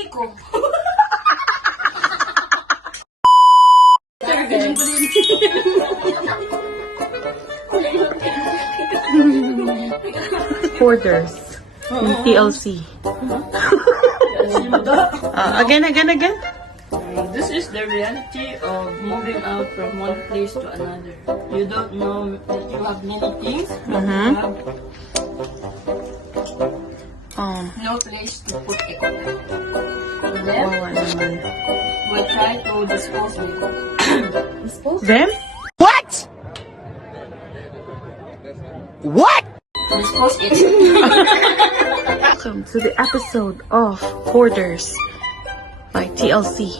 Hiko. Hoarders in TLC. Again. This is the reality of moving out from one place to another. You don't know that you have many things, but you have no place to put it. Then, we'll try to dispose of it. Dispose? Them? What? Dispose it. Welcome to the episode of Hoarders by TLC.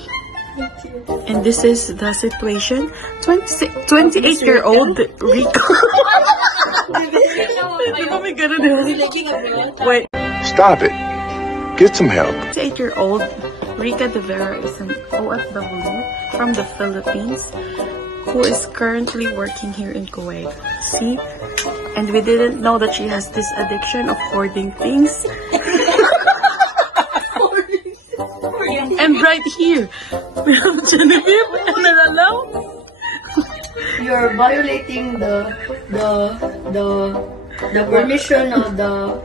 And this is the situation. 28-year-old Rico. Wait. Stop it. Get some help. 28-year-old Rica De Vera is an OFW from the Philippines who is currently working here in Kuwait. See? And we didn't know that she has this addiction of hoarding things. And right here, we have Genevieve and Alalaw. You're violating the permission of the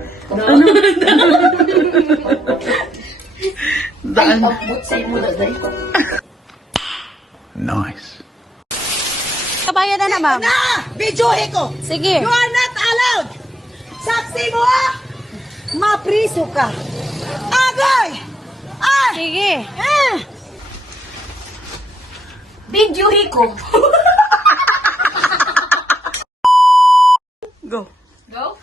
Nice. Kabayan na ma'am. Videohe ko! Sige. You are not allowed! Saksi mo, mapriso ka! Agay! Ah! Sige. Ah! Video Hiko. Go. Go?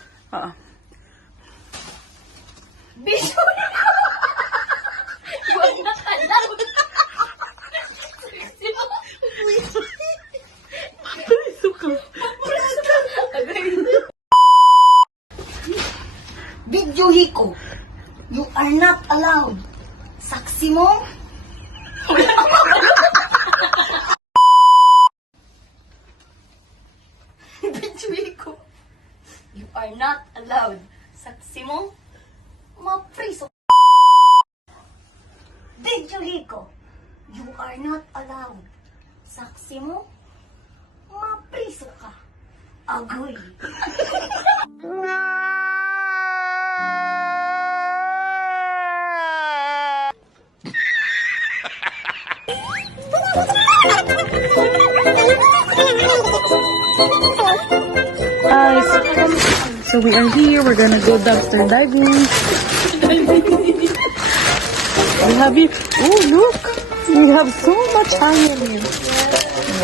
Video Hiko. You are not allowed. Videohe ko! You are not allowed! Saksi mo? Video Hiko. You are not allowed. Saksi mo, mapriso. Videohe ko! You are not allowed! Saksi mo? Mapriso ka! Agoy! Guys, so we are here. We're gonna go dumpster diving. We have here. Oh, look! We have so much iron here.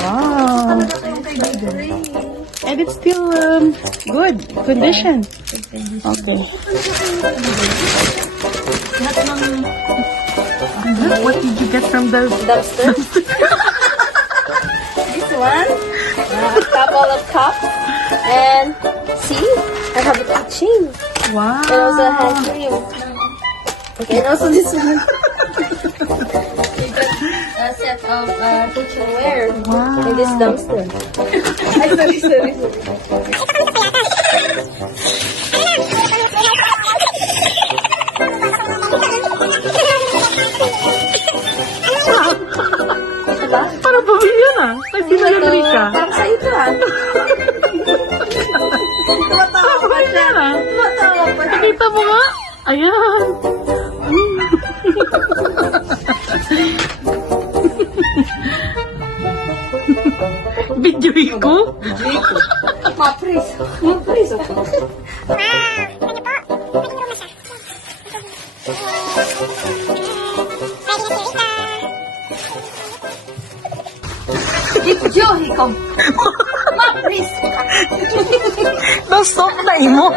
Wow! And it's still good condition. Okay. What did you get from the Dumpster. This one. A couple of cups. And see, I have a keychain. Wow! And also a hand cream. Okay, and also this one. A set of Kitchenware. Wow! And this dumpster. Ay, sorry. Para pamilya na. Ay, sinalagri ka. Parang sa ito ah. Para pamilya na. Nakita mo nga? Ayan. Video ko? Mapriso. Video Hiko. Mapriso. Nasok na imo.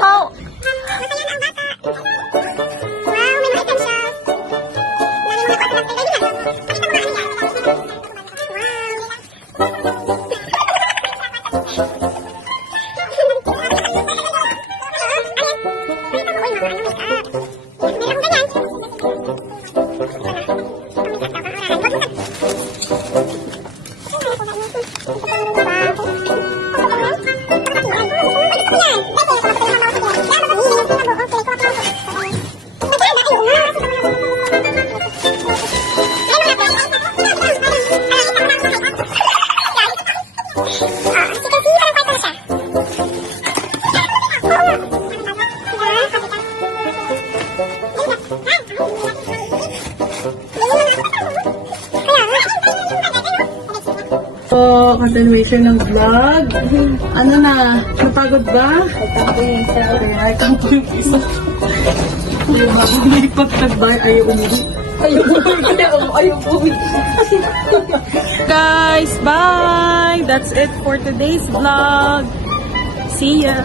So, continuation ng vlog. Ano na? Napagod ba? Kaya kampo yung isa. Diba? May pagtagbay, ayaw umuwi. Ayaw po. Guys, bye! That's it for today's vlog. See ya!